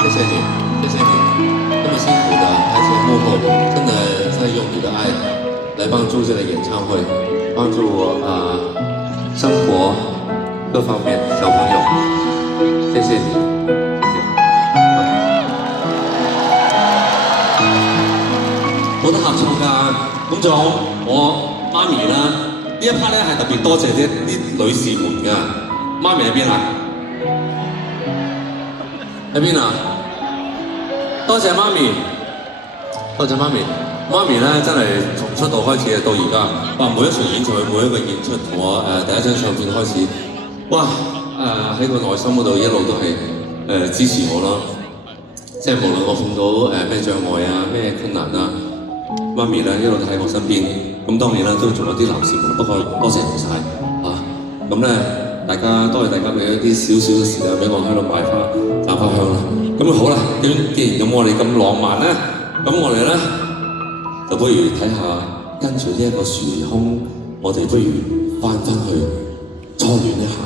謝謝你，謝謝你，那麼辛苦的台前幕後，真的在用你的愛來幫助這個演唱會，幫助我生活各方面小朋友，謝謝你，謝謝。冇得呷醋㗎，咁仲有我媽咪啦，呢一 part 咧係特別多謝啲女士們㗎，媽咪喺邊啊？喺邊啊？多謝媽咪，多謝媽咪。媽咪咧真係從出道開始到而家，哇！每一場演唱會，每一個演出同我第一張唱片開始，哇！喺個內心嗰度一路都係支持我咯。即係無論我碰到咩障礙啊、咩困難啊，媽咪咧一路都喺我身邊。咁當然啦，都仲有啲男士們，不過多謝唔晒啊！咁咧。多謝大家俾一啲少少嘅時間俾我喺度買花、斬花香啦。咁好啦，既然咁我哋咁浪漫咧，咁我哋咧就不如睇下跟住呢一個時空，我哋不如翻去初戀一下。